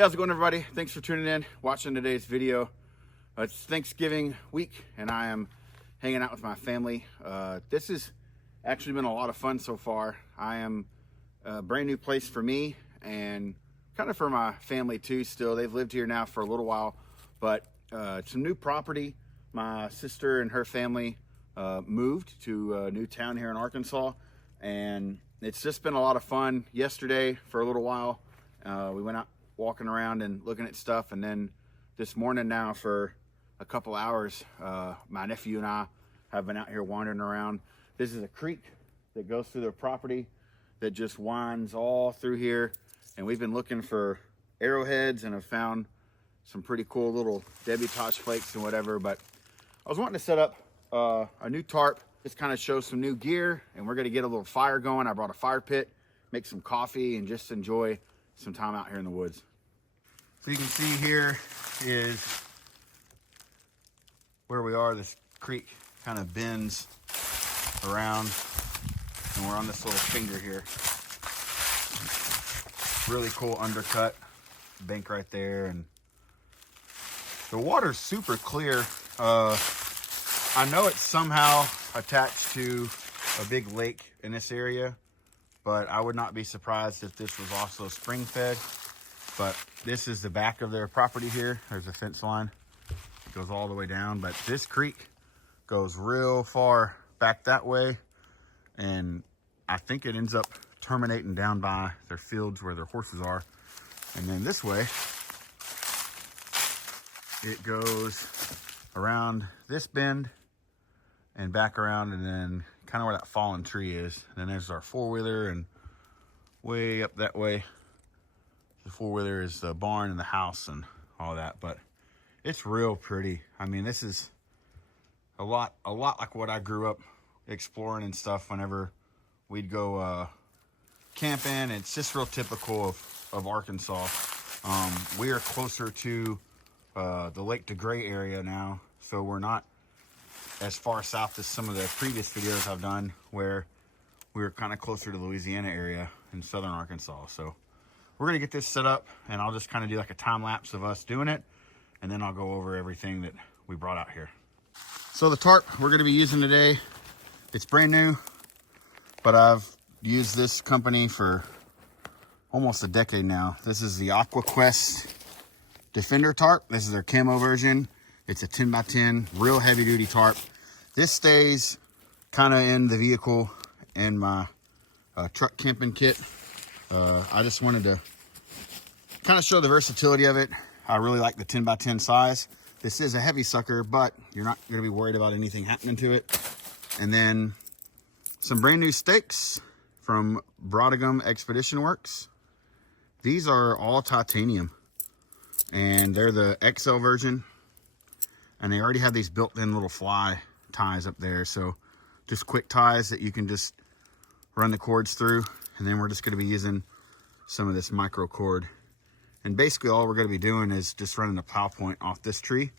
How's it going, everybody? Thanks for tuning in, watching today's video. It's Thanksgiving week and I am hanging out with my family. This has actually been a lot of fun so far. I am a brand new place for me and kind of for my family too still. They've lived here now for a little while, but it's a new property. My sister and her family moved to a new town here in Arkansas, and it's just been a lot of fun. Yesterday for a little while, we went out walking around and looking at stuff, and then this morning now for a couple hours, my nephew and I have been out here wandering around. This is a creek that goes through the property that just winds all through here, and we've been looking for arrowheads and have found some pretty cool little debutage flakes and whatever. But I was wanting to set up a new tarp, just kind of show some new gear, and we're going to get a little fire going. I brought a fire pit, make some coffee, and just enjoy some time out here in the woods. So you can see here is where we are. This creek kind of bends around, and we're on this little finger here. Really cool undercut, bank right there, and the water's super clear. I know it's somehow attached to a big lake in this area, but I would not be surprised if this was also spring fed. But this is the back of their property here. There's a fence line. It goes all the way down, but this creek goes real far back that way. And I think it ends up terminating down by their fields where their horses are. And then this way, it goes around this bend and back around, and then kind of where that fallen tree is. And then there's our four-wheeler, and way up that way, the four-wheeler is the barn and the house and all that. But it's real pretty. I mean, this is a lot like what I grew up exploring and stuff whenever we'd go camping. It's just real typical of Arkansas. We are closer to the Lake DeGray area now, so we're not as far south as some of the previous videos I've done, where we were kind of closer to the Louisiana area in southern Arkansas. So we're gonna get this set up, and I'll just kind of do like a time lapse of us doing it, and then I'll go over everything that we brought out here. So the tarp we're gonna be using today, it's brand new, but I've used this company for almost a decade now. This is the AquaQuest Defender tarp. This is their camo version. It's a 10x10, real heavy duty tarp. This stays kind of in the vehicle in my truck camping kit. I just wanted to kind of show the versatility of it. I really like the 10x10 size. This is a heavy sucker, but you're not going to be worried about anything happening to it. And then some brand new stakes from Brodigam Expedition Works. These are all titanium, and they're the XL version, and they already have these built-in little fly ties up there. So just quick ties that you can just run the cords through. And then we're just going to be using some of this micro cord. And basically all we're going to be doing is just running a plow point off this tree,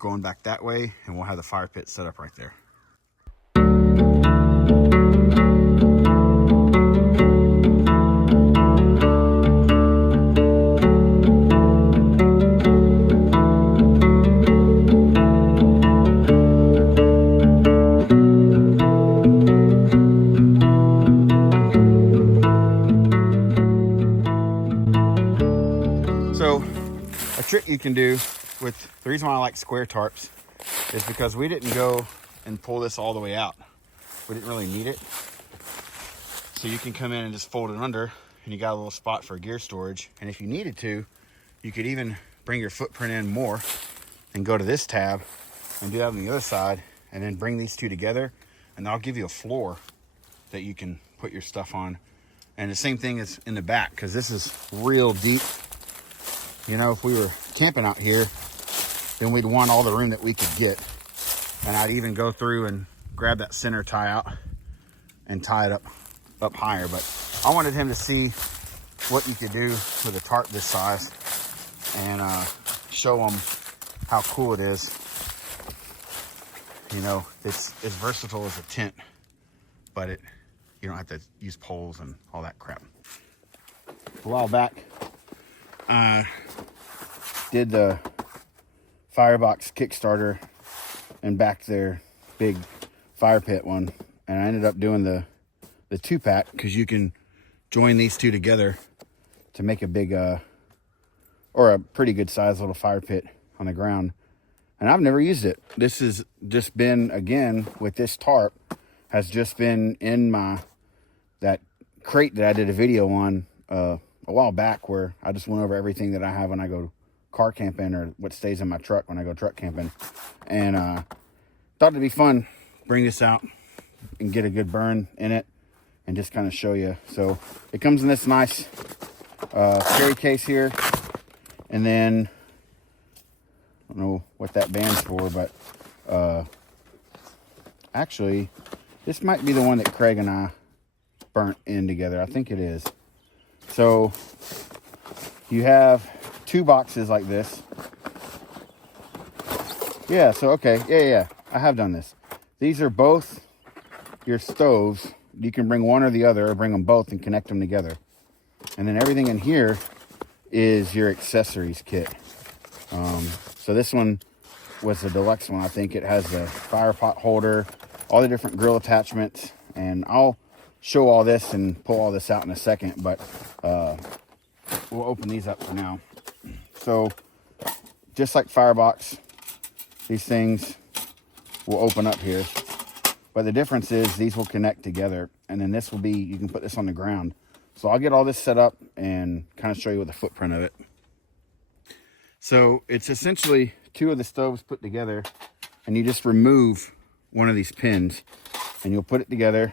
going back that way, and we'll have the fire pit set up right there. Trick you can do with the reason why I like square tarps is because we didn't go and pull this all the way out. We didn't really need it. So you can come in and just fold it under, and you got a little spot for gear storage. And if you needed to, you could even bring your footprint in more and go to this tab and do that on the other side, and then bring these two together, and I'll give you a floor that you can put your stuff on. And the same thing is in the back, because this is real deep. You know, if we were camping out here, then we'd want all the room that we could get. And I'd even go through and grab that center tie out and tie it up higher. But I wanted him to see what you could do with a tarp this size, and show him how cool it is. You know, it's as versatile as a tent, but you don't have to use poles and all that crap. A while back, did the Firebox Kickstarter and backed their big fire pit one, and I ended up doing the 2-pack because you can join these two together to make a big or a pretty good sized little fire pit on the ground. And I've never used it. This has just been, again, with this tarp, has just been in that crate that I did a video on a while back, where I just went over everything that I have when I go car camping, or what stays in my truck when I go truck camping. And thought it'd be fun, bring this out and get a good burn in it and just kind of show you. So it comes in this nice carry case here, and then I don't know what that band's for, but actually this might be the one that Craig and I burnt in together. I think it is. So you have 2 boxes like this. Yeah, so okay, yeah, I have done this. These are both your stoves. You can bring one or the other, or bring them both and connect them together. And then everything in here is your accessories kit. So this one was the deluxe one. I think it has the fire pot holder, all the different grill attachments, and I'll show all this and pull all this out in a second, but we'll open these up for now. So just like Firebox, these things will open up here, but the difference is these will connect together, and then this will be, you can put this on the ground. So I'll get all this set up and kind of show you what the footprint of it. So it's essentially 2 of the stoves put together, and you just remove one of these pins and you'll put it together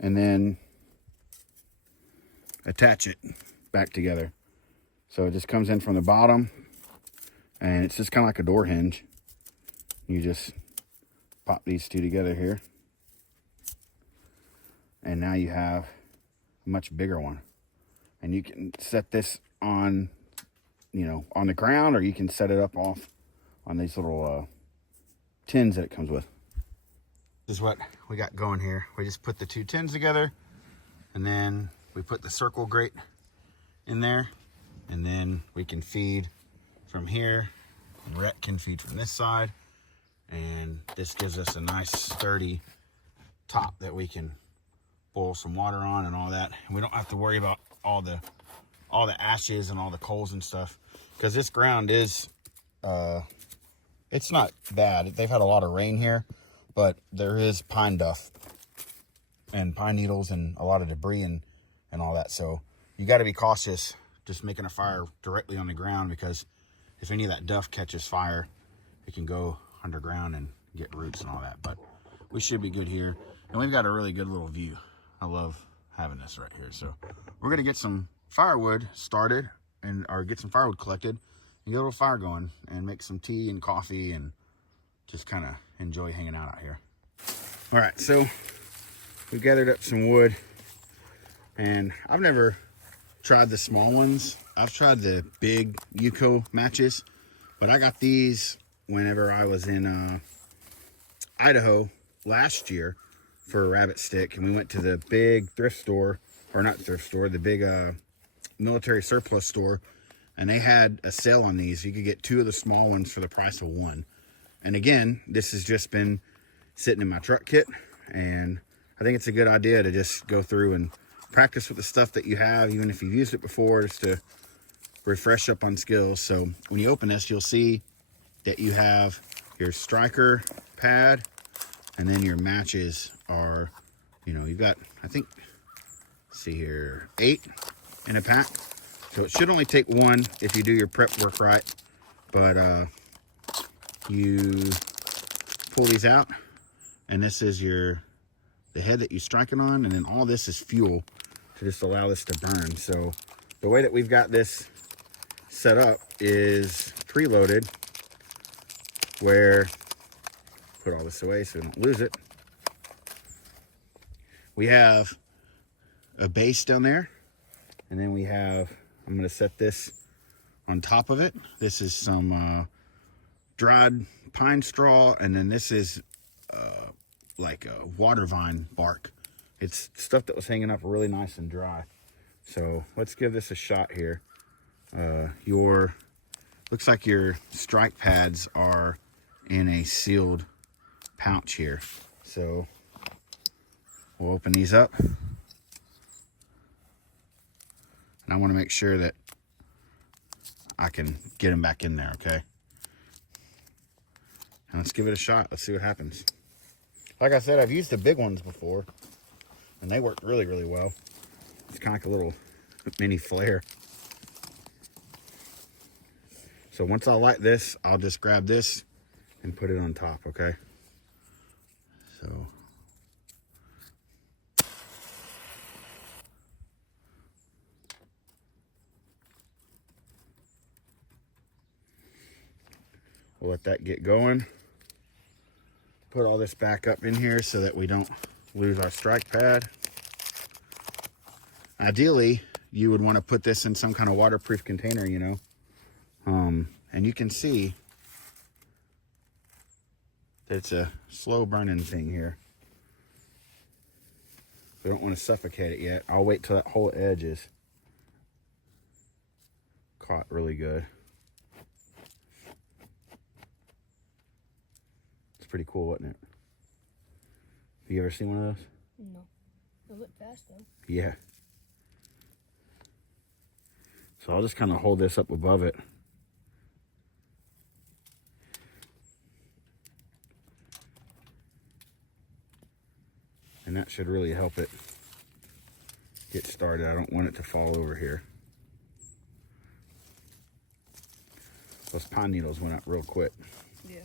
and then attach it back together. So it just comes in from the bottom, and it's just kind of like a door hinge. You just pop these 2 together here, and now you have a much bigger one. And you can set this on, on the ground, or you can set it up off on these little tins that it comes with. This is what we got going here. We just put the 2 tins together, and then we put the circle grate in there, and then we can feed from here. Rhett can feed from this side, and this gives us a nice sturdy top that we can boil some water on and all that. And we don't have to worry about all the ashes and all the coals and stuff, because this ground is it's not bad. They've had a lot of rain here, but there is pine duff and pine needles and a lot of debris and all that. So you got to be cautious just making a fire directly on the ground, because if any of that duff catches fire, it can go underground and get roots and all that. But we should be good here, and we've got a really good little view. I love having this right here. So we're gonna get some firewood started, or get some firewood collected and get a little fire going and make some tea and coffee and just kind of enjoy hanging out here. All right, so we gathered up some wood, and I've never tried the small ones. I've tried the big Yuko matches, but I got these whenever I was in Idaho last year for a rabbit stick, and we went to the big thrift store, or not thrift store, the big military surplus store, and they had a sale on these. You could get 2 of the small ones for the price of 1. And again, this has just been sitting in my truck kit, and I think it's a good idea to just go through and practice with the stuff that you have, even if you've used it before, just to refresh up on skills. So when you open this, you'll see that you have your striker pad, and then your matches are, you've got, I think, let's see here, 8 in a pack. So it should only take 1 if you do your prep work right. But you pull these out, and this is the head that you strike it on, and then all this is fuel to just allow this to burn. So the way that we've got this set up is preloaded, where, put all this away so we don't lose it. We have a base down there, and then we have, I'm going to set this on top of it. This is some dried pine straw, and then this is like a water vine bark. It's stuff that was hanging up really nice and dry. So let's give this a shot here. Your looks like your strike pads are in a sealed pouch here. So we'll open these up. And I want to make sure that I can get them back in there, okay? And let's give it a shot. Let's see what happens. Like I said, I've used the big ones before, and they worked really, really well. It's kind of like a little mini flare. So once I light this, I'll just grab this and put it on top, okay? So we'll let that get going. Put all this back up in here so that we don't lose our strike pad. Ideally, you would want to put this in some kind of waterproof container, you know. And you can see that it's a slow burning thing here. We don't want to suffocate it yet. I'll wait till that whole edge is caught really good. It's pretty cool, wasn't it? Have you ever seen one of those? No. It lit fast though. Yeah. So I'll just kind of hold this up above it. And that should really help it get started. I don't want it to fall over here. Those pine needles went up real quick. Yeah.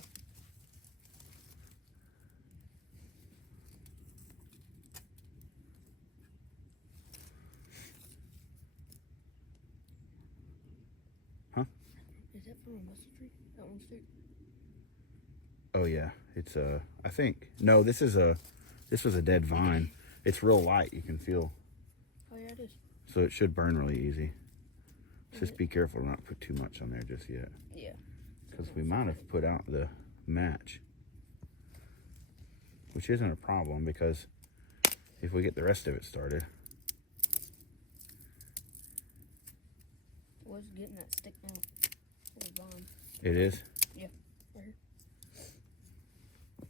Huh? Is that from a mustard tree? That one's too? Oh yeah, it's I think no. This was a dead vine. It's real light. You can feel. Oh yeah, it is. So it should burn really easy. Just be careful to not put too much on there just yet. Yeah. Because we might have put out the match, which isn't a problem because if we get the rest of it started. What's getting that stick now? It is? Yeah. Right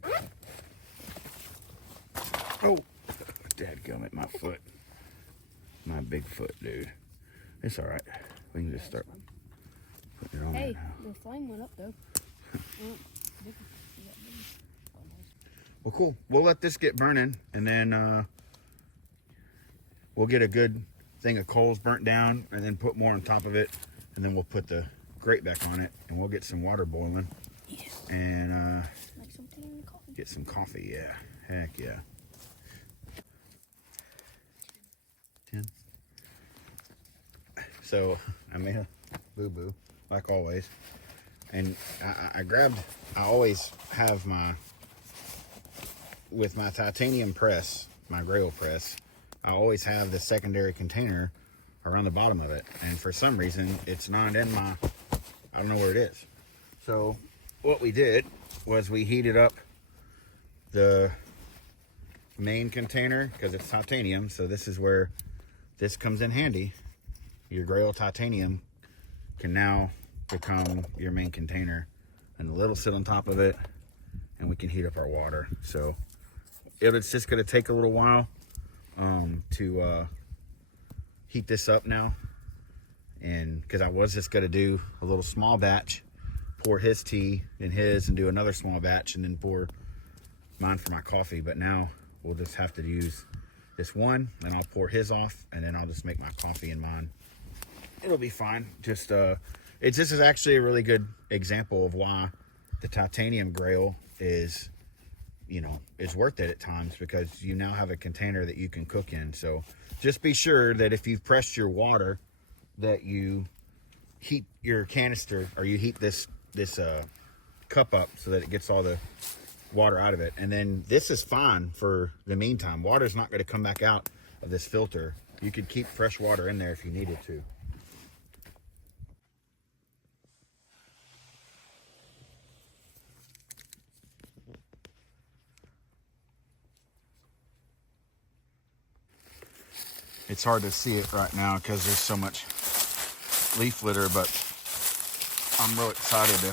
here. Oh, dadgummit, my foot. My big foot, dude. It's all right. We can just start putting it on there Hey, now. the flame went up though. Well, cool. We'll let this get burning, and then we'll get a good thing of coals burnt down, and then put more on top of it, and then we'll put the grate back on it, and we'll get some water boiling. Yeah. And Like some tea and coffee. get some coffee. Yeah. Heck yeah. 10. So I made a boo-boo, like always. And I always have with my titanium press, my Grail press, I always have the secondary container around the bottom of it. And for some reason, it's not in I don't know where it is. So what we did was we heated up the main container because it's titanium. So this is where this comes in handy. Your Grail titanium can now become your main container, and the lid will sit on top of it, and we can heat up our water. So it's just going to take a little while to heat this up now, and because I was just going to do a little small batch, pour his tea in his, and do another small batch, and then pour mine for my coffee. But now we'll just have to use this one, and I'll pour his off, and then I'll just make my coffee in mine. It'll be fine. Just this is actually a really good example of why the titanium Grail is worth it at times, because you now have a container that you can cook in. So just be sure that if you've pressed your water, that you heat your canister, or you heat this cup up so that it gets all the water out of it. And then this is fine for the meantime. Water's not going to come back out of this filter. You could keep fresh water in there if you needed to. It's hard to see it right now because there's so much leaf litter, but I'm real excited to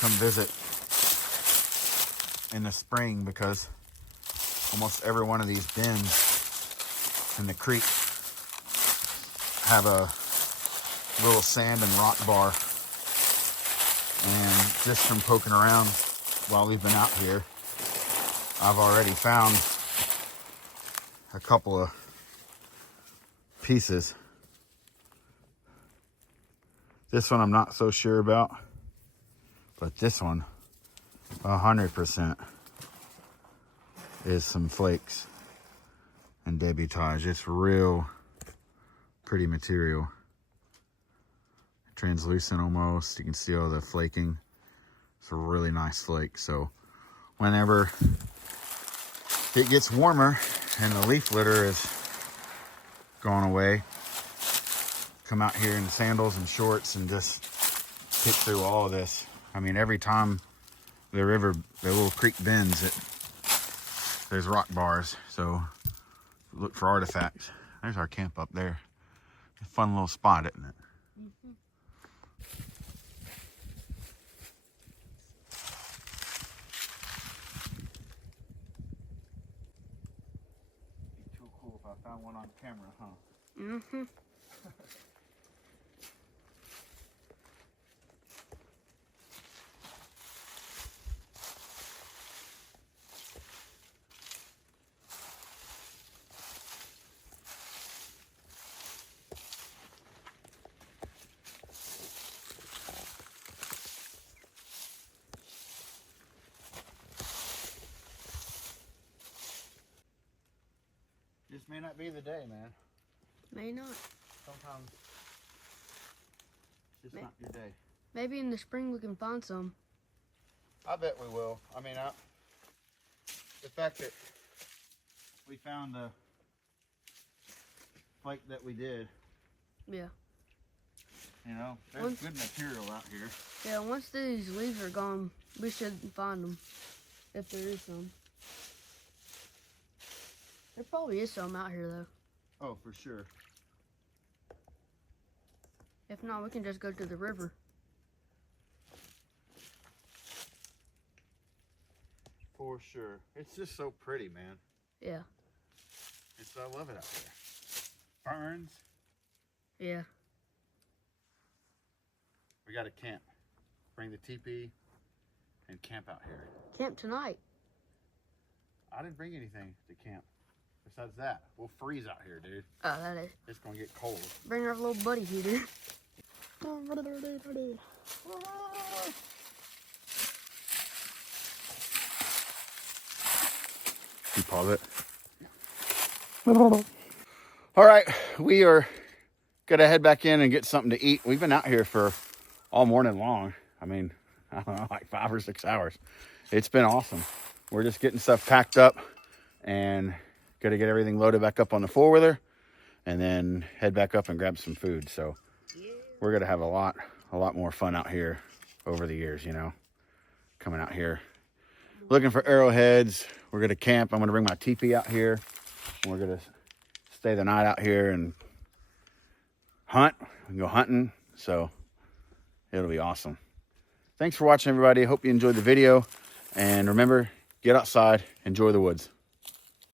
come visit in the spring because almost every one of these bends in the creek have a little sand and rock bar. And just from poking around while we've been out here, I've already found a couple of pieces. This one I'm not so sure about, but this one 100% is some flakes and debutage. It's real pretty material. Translucent almost. You can see all the flaking. It's a really nice flake. So whenever it gets warmer and the leaf litter is gone away, come out here in sandals and shorts and just pick through all of this. I mean, every time the little creek bends, there's rock bars. So look for artifacts. There's our camp up there. A fun little spot, isn't it? Mm-hmm. Be too cool if I found one on camera, huh? Mm-hmm. This may not be the day, man. May not. Sometimes it's just not your day. Maybe in the spring we can find some. I bet we will. I mean, the fact that we found the flake that we did, Yeah. you know, there's good material out here. Yeah, once these leaves are gone, we should find them. If there is some. There probably is some out here, though. Oh, for sure. If not, we can just go to the river. For sure. It's just so pretty, man. Yeah. I love it out there. Ferns. Yeah. We got to camp. Bring the teepee and camp out here. Camp tonight. I didn't bring anything to camp. Besides that, we'll freeze out here, dude. Oh, that is. It's going to get cold. Bring our little buddy heater. You pause it. All right, we are gonna head back in and get something to eat. We've been out here for all morning long. I mean, I don't know, like 5 or 6 hours. It's been awesome. We're just getting stuff packed up and gonna get everything loaded back up on the four-wheeler and then head back up and grab some food. So we're gonna have a lot more fun out here over the years, you know, coming out here looking for arrowheads. We're gonna camp. I'm gonna bring my teepee out here. We're gonna stay the night out here and hunt. We can go hunting. So it'll be awesome. Thanks for watching, everybody. Hope you enjoyed the video. And remember, get outside, enjoy the woods.